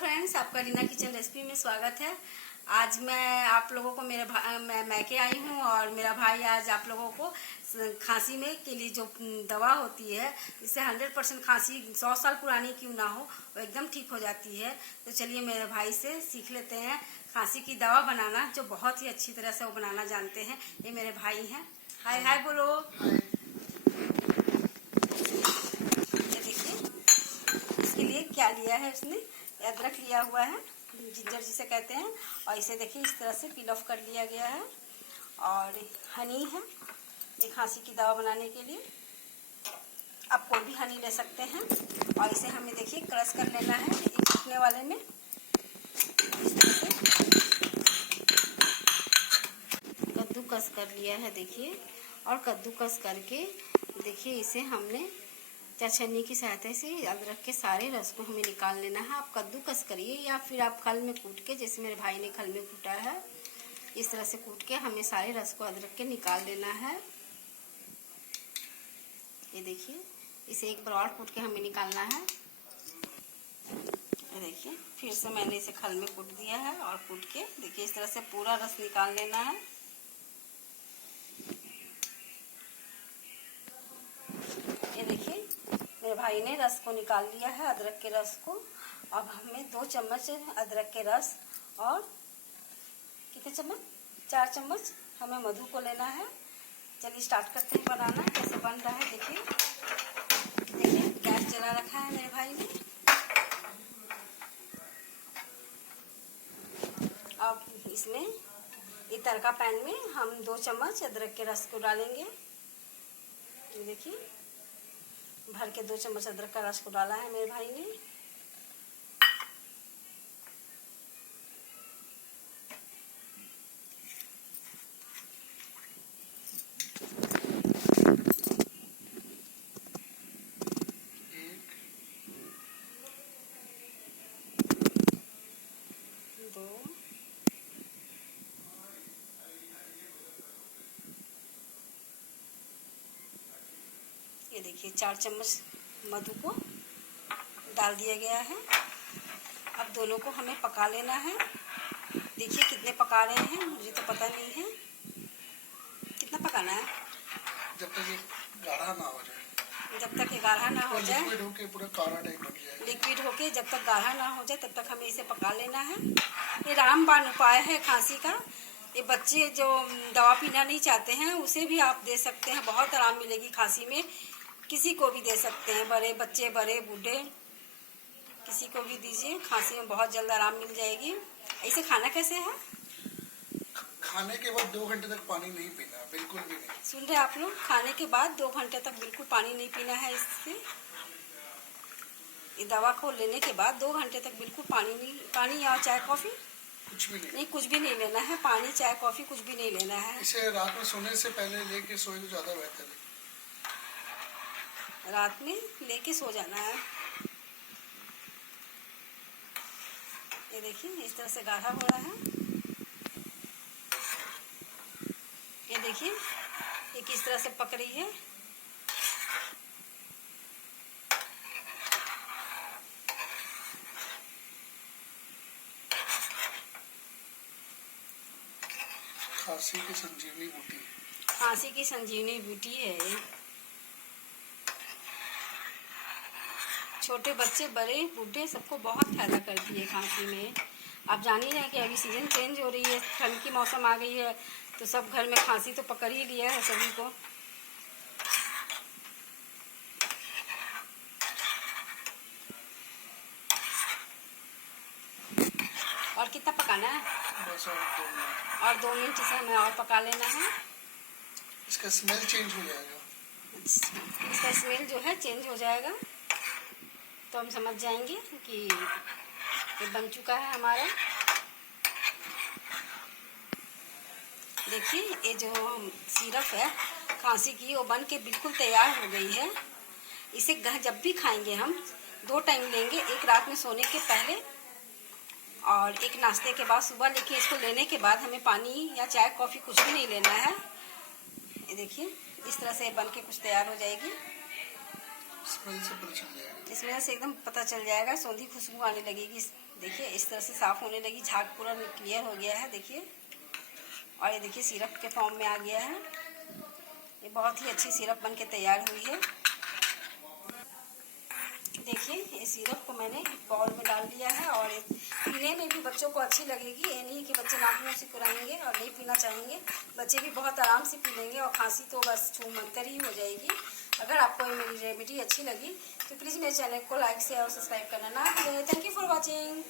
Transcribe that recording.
Friends, आपका Reena kitchen recipe में स्वागत है। आज मैं आप लोगों को मैं मैके आई हूँ और मेरा भाई आज आप लोगों को खांसी में के लिए जो दवा होती है, इससे 100% खांसी 100 साल पुरानी क्यों ना हो वो एकदम ठीक हो जाती है। तो चलिए मेरे भाई से सीख लेते हैं खांसी की दवा बनाना, जो बहुत ही अच्छी तरह से वो बनाना जानते हैं। ये मेरे भाई हैं। हाय हाय बोलो। ये देखिए इसके लिए क्या लिया है, उसने अदरक लिया हुआ है, जिंजर जिसे कहते हैं, और इसे देखिए इस तरह से पील ऑफ कर लिया गया है। और हनी है ये खांसी की दवा बनाने के लिए, आप कोई भी हनी ले सकते हैं। और इसे हमें देखिए क्रश कर लेना है एक सूखने वाले में, इस तरह से कद्दूकस कर लिया है देखिए। और कद्दूकस करके देखिए इसे हमने छन्नी की सहायता से अदरक के सारे रस को हमें निकाल लेना है। आप कद्दूकस करिए या फिर आप खल में कूट के, जैसे मेरे भाई ने खल में कूटा है, इस तरह से कूट के हमें सारे रस को अदरक के निकाल लेना है। ये देखिए इसे एक बार और कूट के हमें निकालना है। ये देखिए फिर से मैंने इसे खल में कूट दिया है और कूट के देखिए इस तरह से पूरा रस निकाल लेना है। ये देखिए मेरे भाई ने रस को निकाल लिया है, अदरक के रस को। अब हमें 2 चम्मच अदरक के रस और कितने चम्मच, 4 चम्मच हमें मधु को लेना है। चलिए स्टार्ट करते हैं बनाना। कैसे बन रहा है देखिए गैस जला रखा है मेरे भाई ने। अब इसमें ये तड़का पैन में हम 2 चम्मच अदरक के रस को डालेंगे। ये देखिए भर के 2 चम्मच अदरक का रस को डाला है मेरे भाई ने। दो, ये देखिए 4 चम्मच मधु को डाल दिया गया है। अब दोनों को हमें पका लेना है। देखिए कितने पका रहे हैं, मुझे तो पता नहीं है कितना पकाना है। जब तक ये गाढ़ा ना हो जाए, जब तक ये गाढ़ा ना हो जाए, लिक्विड होके पूरा काढ़ा टाइप बन जाए, लिक्विड होके जब तक गाढ़ा ना हो जाए तब तक हमें इसे पका लेना है। ये रामबाण उपाय है खांसी का। ये बच्चे जो दवा पीना नहीं चाहते हैं उसे भी आप दे सकते हैं, बहुत आराम मिलेगी खांसी में। किसी को भी दे सकते हैं, बड़े बच्चे, बड़े बूढ़े, किसी को भी दीजिए, खांसी में बहुत जल्द आराम मिल जाएगी। इसे खाना कैसे है? खाने के बाद 2 घंटे तक पानी नहीं पीना, बिल्कुल भी नहीं। सुन रहे आप लोग, खाने के बाद 2 घंटे तक बिल्कुल पानी नहीं पीना है। इससे ये दवा को लेने के बाद 2 घंटे तक बिल्कुल पानी या चाय कॉफी कुछ भी नहीं, कुछ भी नहीं लेना है। पानी चाय कॉफी कुछ भी नहीं लेना है। इसे रात में सोने से पहले लेके सोए तो ज्यादा बेहतर है। रात में लेके सो जाना है। ये देखिए इस तरह से गाढ़ा हो रहा है। ये देखिए ये किस तरह से पक रही है। खांसी की संजीवनी बूटी, खांसी की संजीवनी बूटी है ये। छोटे बच्चे, बड़े, बूढ़े, सबको बहुत फायदा करती है खांसी में। आप जान ही रहे हैं कि अभी सीजन चेंज हो रही है, ठंड की मौसम आ गई है, तो सब घर में खांसी तो पकड़ ही लिया है सभी को। और कितना पकाना है? बस और 2 मिनट। और 2 मिनट इसे हमें और पका लेना है। इसका स्मेल चेंज हो जाएगा। अच्छा, इसका स्मेल जो है चेंज हो जाएगा तो हम समझ जाएंगे कि ये बन चुका है हमारा। देखिए ये जो सिरप है खांसी की, वो बन के बिल्कुल तैयार हो गई है। इसे जब भी खाएंगे हम 2 टाइम लेंगे, एक रात में सोने के पहले और एक नाश्ते के बाद सुबह। लेकिन इसको लेने के बाद हमें पानी या चाय कॉफ़ी कुछ भी नहीं लेना है। ये देखिए इस तरह से बन के कुछ तैयार हो जाएगी। स्मेल से पता चल जाएगा। इसमें से एकदम पता चल जाएगा, सौंधी खुशबू आने लगेगी। देखिए इस तरह से साफ होने लगी, झाग पूरा क्लियर हो गया है देखिए। और ये देखिए सिरप के फॉर्म में आ गया है। ये बहुत ही अच्छी सिरप बन के तैयार हुई है। देखिए ये सिरप को मैंने बाउल में डाल दिया है और पीने में भी बच्चों को अच्छी लगेगी। ये नहीं कि बच्चे नाक मुंह सिकुड़ाएंगे और नहीं पीना चाहेंगे, बच्चे भी बहुत आराम से पी लेंगे और खांसी तो बस छू मंतर ही हो जाएगी। अगर आपको ये मेरी रेमेडी अच्छी लगी तो प्लीज़ मेरे चैनल को लाइक शेयर और सब्सक्राइब करना ना भूलें। Thank you for watching.